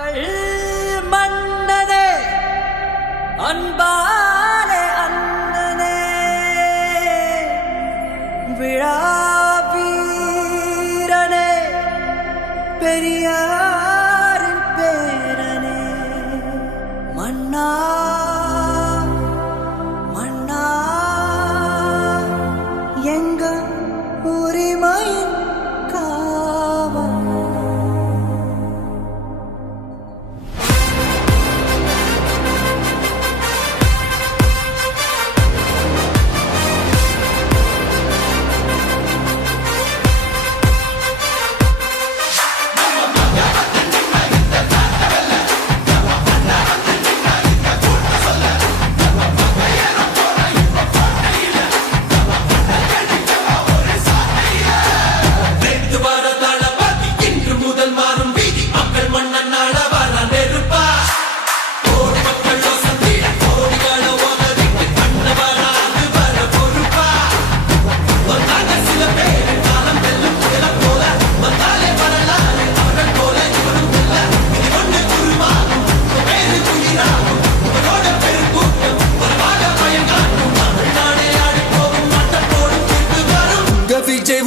மக்கள் மன்னனே அன்பாலே அண்ணனே விழா வீரனே பெரியாரின் பேரனே மன்னா மன்னா எங்க உரிமையின் காவல்.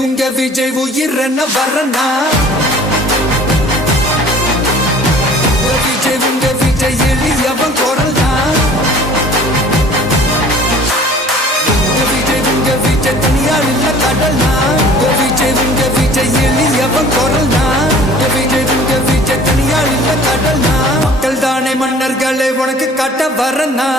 உங்க விஜய் உயிரன வரனா விஜய் உங்க விஜய் எளியவன் குரல் தான் விஜய் உங்க விஜய் தனியார் இல்ல கடல் விஜய் உங்க விஜய் எளியவன் குரல் தான் விஜய் உங்க விஜய் தனியார் இல்ல கடல் மக்கள் தானே மன்னர்களை உனக்கு காட்ட வரனா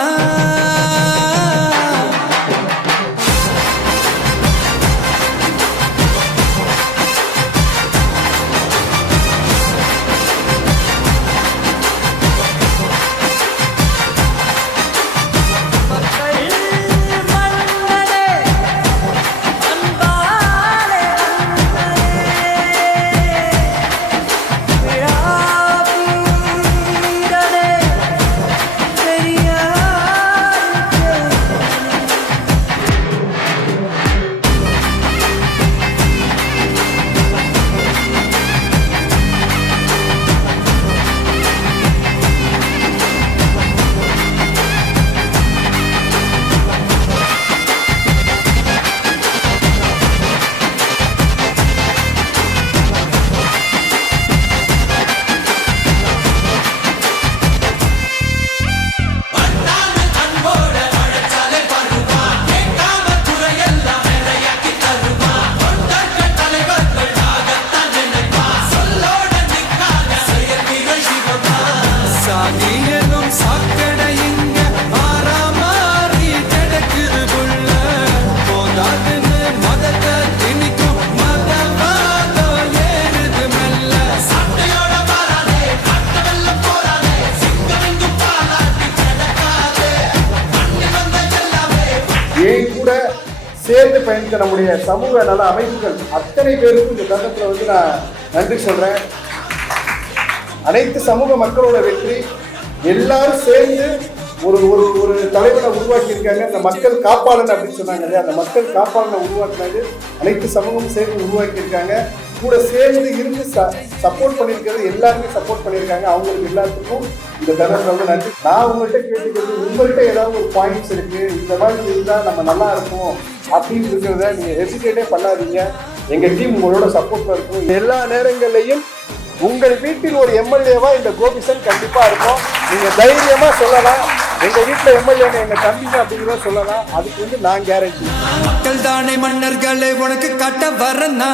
சேர்ந்து பயணித்த நம்முடைய சமூக நல அமைப்புகள் அத்தனை பேருக்கும் இந்த தருணத்தில் நான் நன்றி சொல்றேன். அனைத்து சமூக மக்களோட வெற்றி, எல்லாரும் சேர்ந்து ஒரு ஒரு ஒரு தலைவனை உருவாக்கி இருக்காங்க. அந்த மக்கள் காப்பாளன் அப்படின்னு சொன்னாங்க இல்லையா, அந்த மக்கள் காப்பாளனை உருவாக்குனது அனைத்து சமூகமும் சேர்ந்து உருவாக்கி இருக்காங்க. கூட சேர்ந்து இருந்து சப்போர்ட் பண்ணியிருக்கிறது எல்லாருமே சப்போர்ட் பண்ணியிருக்காங்க. அவங்களுக்கு எல்லாத்துக்கும் இந்த தருணத்தில் நன்றி. நான் உங்கள்கிட்ட கேட்டுக்கிறது, உங்கள்கிட்ட ஏதாவது ஒரு பாயிண்ட்ஸ் இருக்கு, இந்த மாதிரி இருந்தால் நம்ம நல்லா இருக்கும் அப்படின்னு இருக்கிறத நீங்கள் ஹெசிடேட்டே பண்ணாதீங்க. எங்கள் டீம் உங்களோட சப்போர்ட்ல இருக்கும். எல்லா நேரங்கள்லையும் உங்கள் வீட்டில் ஒரு எம்எல்ஏவா இந்த கோபிசன் கண்டிப்பாக இருக்கும். நீங்கள் தைரியமாக சொல்லலாம், எங்கள் வீட்டில் எம்எல்ஏ எங்கள் தம்பிங்க அப்படிங்கிறத சொல்லலாம். அதுக்கு நான் கேரண்டி. மக்கள் தானே மன்னர்களை உனக்கு காட்ட வரனா